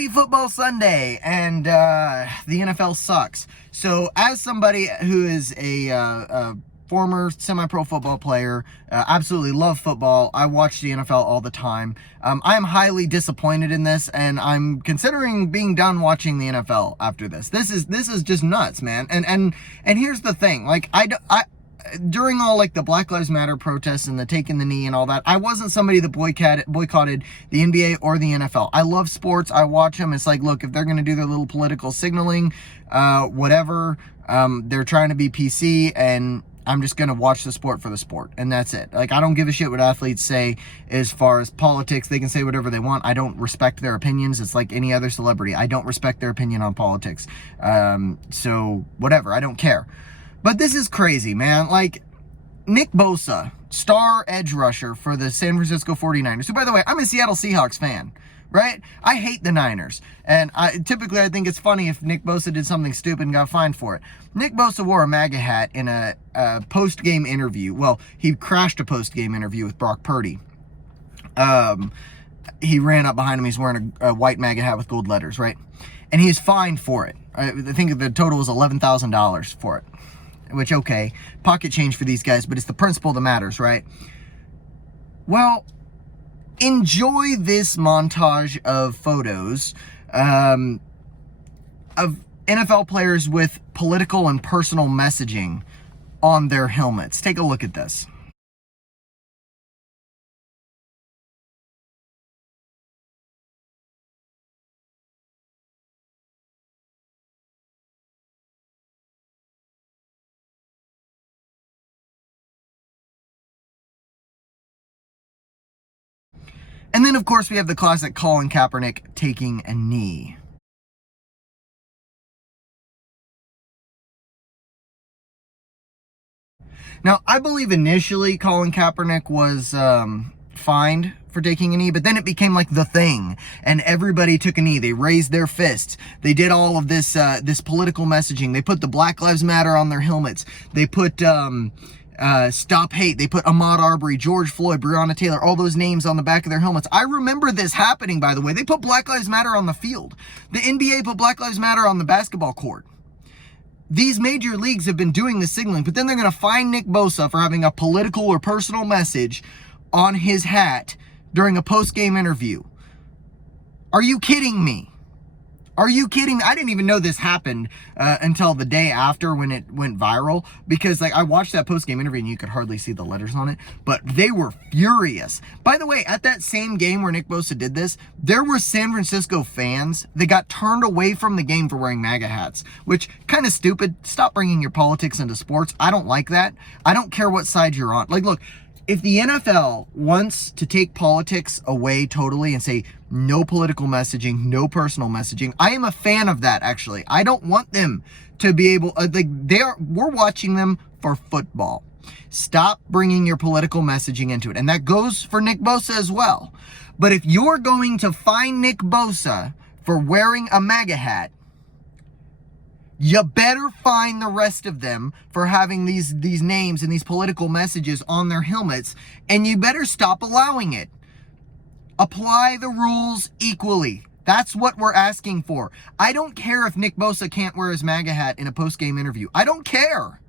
Happy Football Sunday, and the NFL sucks. So, as somebody who is a former semi-pro football player, absolutely love football, I watch the NFL all the time. I'm highly disappointed in this, and I'm considering being done watching the NFL after this. This is just nuts, man. And here's the thing, like during all like the Black Lives Matter protests and the taking the knee and all that, I wasn't somebody that boycotted the NBA or the NFL. I love sports. I watch them. It's like, look, if they're going to do their little political signaling, whatever, they're trying to be PC, and I'm just going to watch the sport for the sport. And that's it. Like, I don't give a shit what athletes say as far as politics. They can say whatever they want. I don't respect their opinions. It's like any other celebrity. I don't respect their opinion on politics. So whatever. I don't care. But this is crazy, man. Like, Nick Bosa, star edge rusher for the San Francisco 49ers, who, by the way, I'm a Seattle Seahawks fan, right? I hate the Niners. And typically I think it's funny if Nick Bosa did something stupid and got fined for it. Nick Bosa wore a Maga hat in a post-game interview. Well, he crashed a post-game interview with Brock Purdy. He ran up behind him. He's wearing a white Maga hat with gold letters, right? And he's fined for it. I think the total was $11,000 for it. Which, okay, pocket change for these guys, but it's the principle that matters, right? Well, enjoy this montage of photos of NFL players with political and personal messaging on their helmets. Take a look at this. And then, of course, we have the classic Colin Kaepernick taking a knee. Now, I believe initially Colin Kaepernick was fined for taking a knee, but then it became like the thing, and everybody took a knee. They raised their fists. They did all of this this political messaging. They put the Black Lives Matter on their helmets. They put Stop Hate. They put Ahmaud Arbery, George Floyd, Breonna Taylor, all those names on the back of their helmets. I remember this happening, by the way. They put Black Lives Matter on the field. The NBA put Black Lives Matter on the basketball court. These major leagues have been doing the signaling, but then they're going to fine Nick Bosa for having a political or personal message on his hat during a post-game interview. Are you kidding me? Are you kidding? I didn't even know this happened until the day after when it went viral, because like I watched that post-game interview and you could hardly see the letters on it, but they were furious. By the way, at that same game where Nick Bosa did this, there were San Francisco fans that got turned away from the game for wearing MAGA hats, which kind of stupid. Stop bringing your politics into sports. I don't like that. I don't care what side you're on. Like, look, if the NFL wants to take politics away totally and say no political messaging, no personal messaging, I am a fan of that, actually. I don't want them to be able, we're watching them for football. Stop bringing your political messaging into it. And that goes for Nick Bosa as well. But if you're going to fine Nick Bosa for wearing a MAGA hat, you better find the rest of them for having these names and these political messages on their helmets, and you better stop allowing it. Apply the rules equally. That's what we're asking for. I don't care if Nick Bosa can't wear his MAGA hat in a post-game interview. I don't care.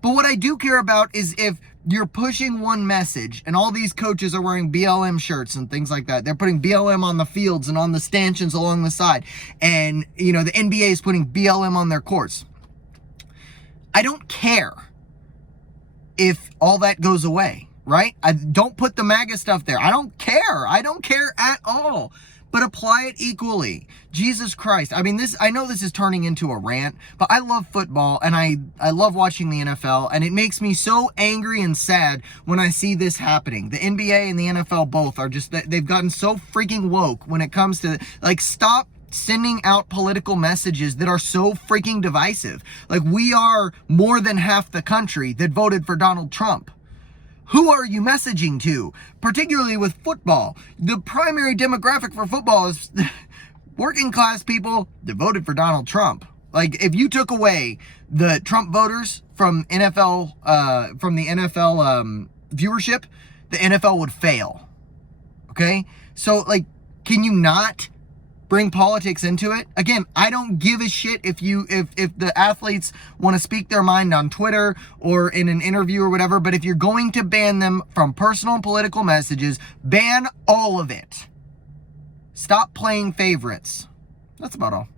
But what I do care about is if you're pushing one message, and all these coaches are wearing BLM shirts and things like that. They're putting BLM on the fields and on the stanchions along the side. And, you know, the NBA is putting BLM on their courts. I don't care if all that goes away, right? I don't put the MAGA stuff there. I don't care. I don't care at all. But apply it equally. Jesus Christ. I mean, I know this is turning into a rant, but I love football, and I love watching the NFL, and it makes me so angry and sad when I see this happening. The NBA and the NFL both are just, they've gotten so freaking woke when it comes to, like, stop sending out political messages that are so freaking divisive. Like, we are more than half the country that voted for Donald Trump. Who are you messaging to? Particularly with football. The primary demographic for football is working class people that voted for Donald Trump. Like, if you took away the Trump voters from the NFL viewership, the NFL would fail. Okay? So, like, can you not bring politics into it. Again, I don't give a shit if the athletes want to speak their mind on Twitter or in an interview or whatever, but if you're going to ban them from personal and political messages, ban all of it. Stop playing favorites. That's about all.